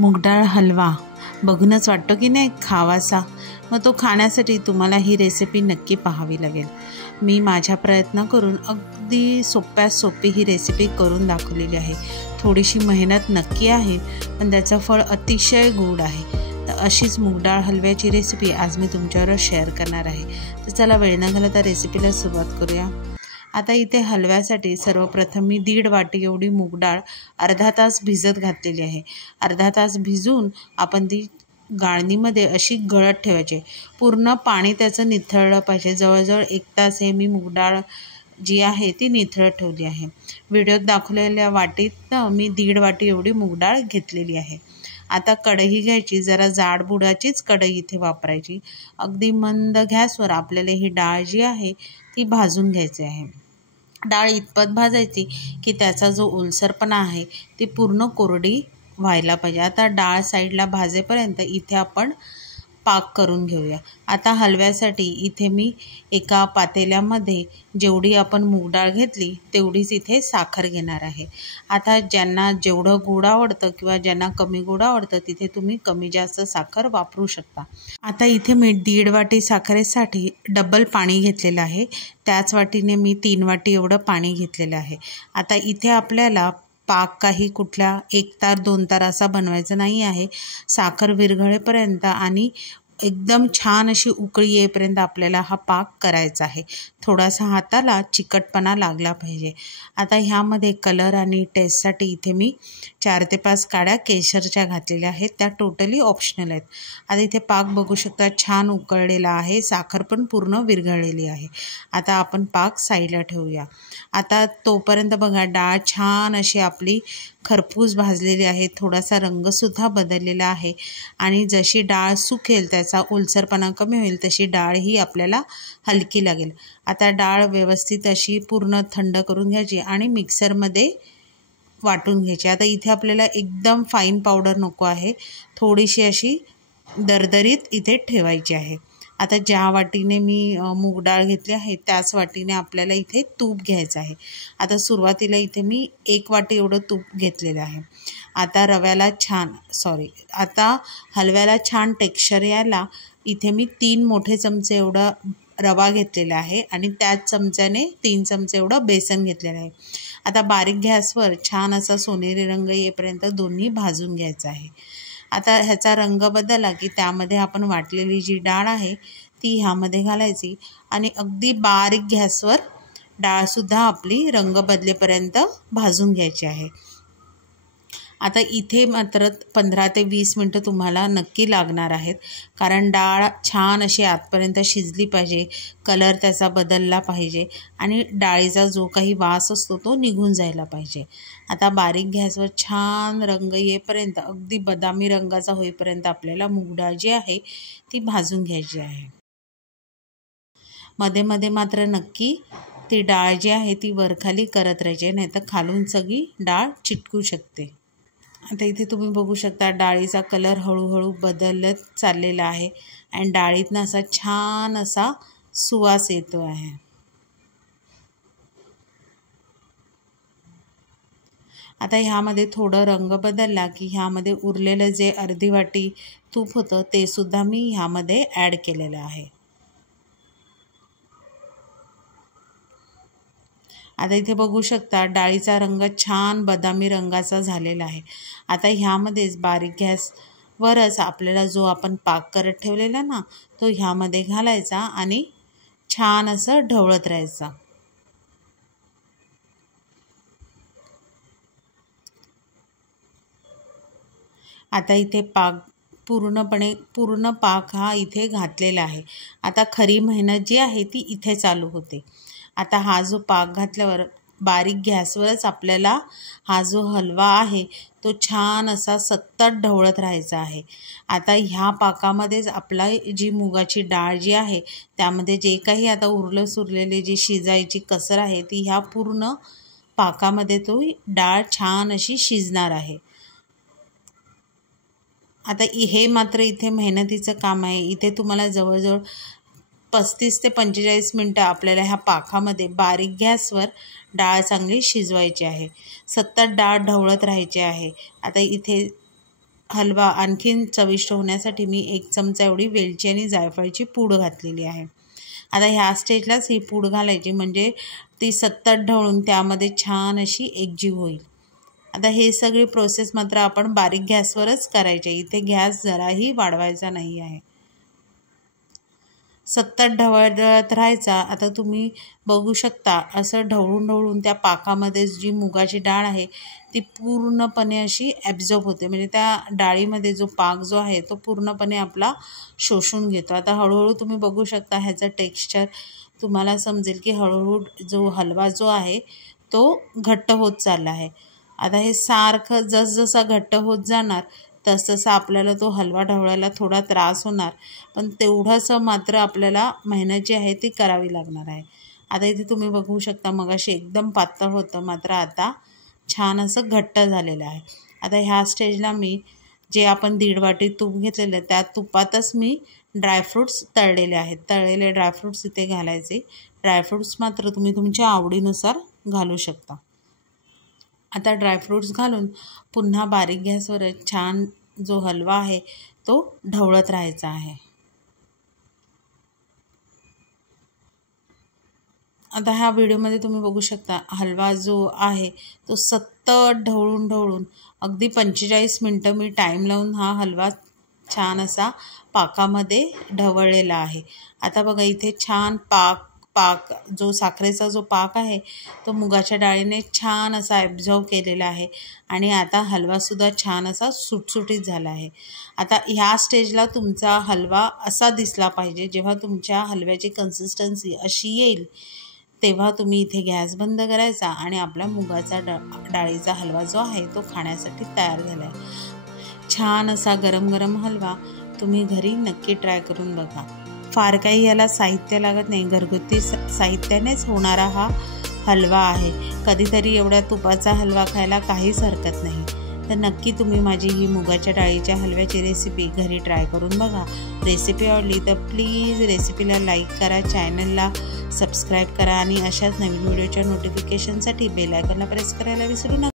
मूगडाळ हलवा बघूनच वाटतो की नाही खावासा। मग तो खाण्यासाठी तुम्हाला ही रेसिपी नक्की पाहावी लागेल। मी माझ्या प्रयत्न करून अगदी सोप्यात सोपी ही रेसिपी करून दाखवलेली आहे। थोडीशी मेहनत नक्की आहे, पण त्याचं फळ अतिशय गोड आहे। तर अशीच मूगडाळ हलव्याची रेसिपी आज मी तुमच्यावर शेअर करणार आहे। तर चला वेळ न घालवता रेसिपीला सुरुवात करूया। आता इथे हलव्यासाठी सर्वप्रथम मी 1.5 वाटी एवढी मूगडाळ अर्धा तास भिजत घातलेली आहे। अर्धा तास भिजून आपण ती गाळणीमध्ये अशी गळत ठेवायची। पूर्ण पाणी त्याचं निथळलं पाहिजे। जवळजवळ 1 तास हे मी मूगडाळ जी आहे ती निथळत ठेवली आहे। व्हिडिओत दाखवलेल्या वाटीत मी 1.5 वाटी एवढी मूगडाळ घेतलेली आहे। आता कढई घ्यायची, जरा जाड बुडाचीच कढई इथे वापरायची। अगदी मंद गॅसवर आपल्याला ही डाळ जी आहे ती भाजून घ्यायची आहे। डाळ इतपत भाजायची की त्याचा जो ओलसरपणा आहे ती पूर्ण कोरडी व्हायला पाहिजे। आता डाळ साईडला भाजेपर्यंत इथे आपण पाक करून घेऊया। आता हलव्यासाठी इथे मी एका पातेल्यामध्ये जेवढी आपण मूगडाळ घेतली तेवढीच इथे साखर घेणार आहे। आता ज्यांना जेवढं गोड आवडतं किंवा ज्यांना कमी गोड आवडतं तिथे तुम्ही कमी जास्त साखर वापरू शकता। आता इथे मी 1.5 वाटी साखरेसाठी डबल पाणी घेतलेलं आहे। त्याच वाटीने मी 3 वाटी एवढं पाणी घेतलेलं आहे। आता इथे आपल्याला पाक काही कुठल्या 1 तार 2 तार असा बनवायचा नाही आहे। साखर विरघळेपर्यंत आणि एकदम छान अशी उकळी येईपर्यंत आपल्याला हा पाक करायचा आहे। थोडासा हाताला चिकटपणा लागला पाहिजे। आता ह्यामध्ये कलर आणि टेस्टसाठी इथे मी 4 ते 5 काड्या केशरच्या घातलेल्या आहेत। त्या टोटली ऑप्शनल आहेत। आता इथे पाक बघू शकता छान उकळलेला आहे, साखर पण पूर्ण विरघळलेली आहे। आता आपण पाक साईडला ठेवूया। आता तोपर्यंत बघा डाळ छान अशी आपली खरपूस भाजलेली आहे। थोडासा रंगसुद्धा बदललेला आहे आणि जशी डाळ सुकेल त्याचा ओलसरपणा कमी होईल तशी डाळ ही आपल्याला हलकी लागेल। आता डाळ व्यवस्थित अशी पूर्ण थंड करून घ्यायची आणि मिक्सरमध्ये वाटून घ्यायची। आता इथे आपल्याला एकदम फाईन पावडर नको आहे, थोडीशी अशी दरदरीत इथे ठेवायची आहे। आता ज्या वाटीने मी मूगडाळ घेतली आहे त्याच वाटीने आपल्याला इथे तूप घ्यायचं आहे। आता सुरुवातीला इथे मी 1 वाटी एवढं तूप घेतलेलं आहे। आता आता हलव्याला छान टेक्स्चर यायला इथे मी 3 मोठे चमचे एवढा रवा घेतलेला आहे आणि त्याच चमच्याने 3 चमचे एवढं बेसन घेतलेलं आहे। आता बारीक गॅसवर छान असा सोनेरी रंग येईपर्यंत दोन्ही भाजून घ्यायचं आहे। आता ह्याचा रंग बदलला की त्यामध्ये आपण वाटलेली जी डाळ आहे ती ह्यामध्ये घालायची आणि अगदी बारीक गॅसवर डाळसुद्धा आपली रंग बदलेपर्यंत भाजून घ्यायची आहे। आता इथे मात्र 15 ते 20 मिनटं तुम्हाला नक्की लागणार आहेत, कारण डाळ छान अशी आतपर्यंत शिजली पाहिजे, कलर त्याचा बदलला पाहिजे आणि डाळीचा जो काही वास असतो तो निघून जायला पाहिजे। आता बारीक गॅसवर छान रंग येईपर्यंत अगदी बदामी रंगाचा होईपर्यंत आपल्याला मूगडाळ जी आहे ती भाजून घ्यायची आहे। मध्ये मध्ये मात्र नक्की ती डाळ जी आहे ती वरखाली करत राहायची, नाही तर खालून सगळी डाळ चिटकू शकते। आता इथे तुम्ही बघू शकता डाळीचा कलर हळूहळू बदलत चाललेला आहे आणि डाळीतनं असा छान असा सुवास येतो आहे। आता ह्यामध्ये थोडं रंग बदलला की ह्यामध्ये उरलेलं जे अर्धी वाटी तूप होतं ते सुद्धा मी ह्यामध्ये ॲड केलेलं आहे। आता इथे बघू शकता डाळीचा रंग छान बदामी रंगाचा झालेला आहे। आता ह्यामध्येच बारीक गॅसवरच आपल्याला जो आपण पाक करत ठेवलेला ना तो ह्यामध्ये घालायचा आणि छान असं ढवळत राहायचा। आता इथे पूर्ण पाक हा इथे घातलेला आहे। आता खरी मेहनत जी आहे ती इथे चालू होते। आता हा जो पाक घातल्यावर बारीक गॅसवरच आपल्याला हा जो हलवा आहे तो छान असा सतत ढवळत राहायचा आहे। आता ह्या पाकामध्येच आपला जी मुगाची डाळ जी आहे त्यामध्ये जे काही आता उरलेली जी शिजायची कसर आहे ती ह्या पूर्ण पाकामध्ये तो डाळ छान अशी शिजणार आहे। आता हे मात्र इथे मेहनतीचं काम आहे। इथे तुम्हाला जवळजवळ 35 ते 45 मिनटं आपल्याला ह्या पाकामध्ये बारीक गॅसवर डाळ चांगली शिजवायची आहे। सतत डाळ ढवळत राहायची आहे। आता इथे हलवा आणखीन चविष्ट होण्यासाठी मी 1 चमचा एवढी वेलची आणि जायफळची पूड घातलेली आहे। आता ह्या स्टेजलाच ही पूड घालायची, म्हणजे ती सत्तर ढवळून त्यामध्ये छान अशी एकजीव होईल। आता हे सगळी प्रोसेस मात्र आपण बारीक गॅसवरच करायची, इथे गॅस जराही वाढवायचा नाही आहे। सतत ढवळत राहायचा। आता तुम्ही बघू शकता असं ढवळून त्या पाकामध्ये जी मुगाची डाळ आहे ती पूर्णपणे अशी ॲब्झॉर्ब होते, म्हणजे त्या डाळीमध्ये जो पाक जो आहे तो पूर्णपणे आपला शोषून घेतो। आता हळूहळू तुम्ही बघू शकता ह्याचं टेक्स्चर तुम्हाला समजेल की हळूहळू जो हलवा जो आहे तो घट्ट होत चालला आहे। आता हे सारखं जसजसा घट्ट होत जाणार तसतसा आपल्याला तो हलवा ढवळायला थोडा त्रास होणार, पण तेवढंसं मात्र आपल्याला मेहनत जी आहे ती करावी लागणार आहे। आता इथे तुम्ही बघू शकता मगाशी एकदम पातळ होतं, मात्र आता छान असं घट्ट झालेलं आहे। आता ह्या स्टेजला मी जे आपण 1.5 वाटी तूप घेतलेलं आहे त्या तुपातच मी ड्रायफ्रूट्स तळलेले आहेत, तळलेले ड्रायफ्रूट्स इथे घालायचे। ड्रायफ्रूट्स मात्र तुम्ही तुमच्या आवडीनुसार घालू शकता। आता ड्रायफ्रूट्स घालून पुन्हा बारीक गॅसवर छान जो हलवा आहे तो ढवळत राहायचा आहे। आता ह्या व्हिडिओमध्ये तुम्ही बघू शकता हलवा जो आहे तो सतत ढवळून अगदी 45 मिनटं मी टाईम लावून हा हलवा छान असा पाकामध्ये ढवळलेला आहे। आता बघा इथे छान पाक जो साखरेचा जो पाक आहे तो मुगाच्या डाळीने छान असा ॲब्झॉर्ब केलेला आहे आणि आता हलवासुद्धा छान असा सुटसुटीत झाला आहे। आता ह्या स्टेजला तुमचा हलवा असा दिसला पाहिजे, जेव्हा तुमच्या हलव्याची कन्सिस्टन्सी अशी येईल तेव्हा तुम्ही इथे गॅस बंद करायचा आणि आपला मुगाचा डाळीचा हलवा जो आहे तो खाण्यासाठी तयार झाला आहे। छान असा गरम हलवा तुम्ही घरी नक्की ट्राय करून बघा। फार काही याला साहित्य लागत नाही, घरगुती साहित्यानेच होणारा हा हलवा आहे। कधीतरी एवढ्या तुपाचा हलवा खायला काहीच हरकत नाही। तर नक्की तुम्ही माझी ही मुगाच्या डाळीच्या हलव्याची रेसिपी घरी ट्राय करून बघा। रेसिपी आवडली तर प्लीज रेसिपीला लाईक करा, चॅनलला सबस्क्राईब करा आणि अशाच नवीन व्हिडिओच्या नोटिफिकेशनसाठी बेल आयकॉनला प्रेस करायला विसरू नका।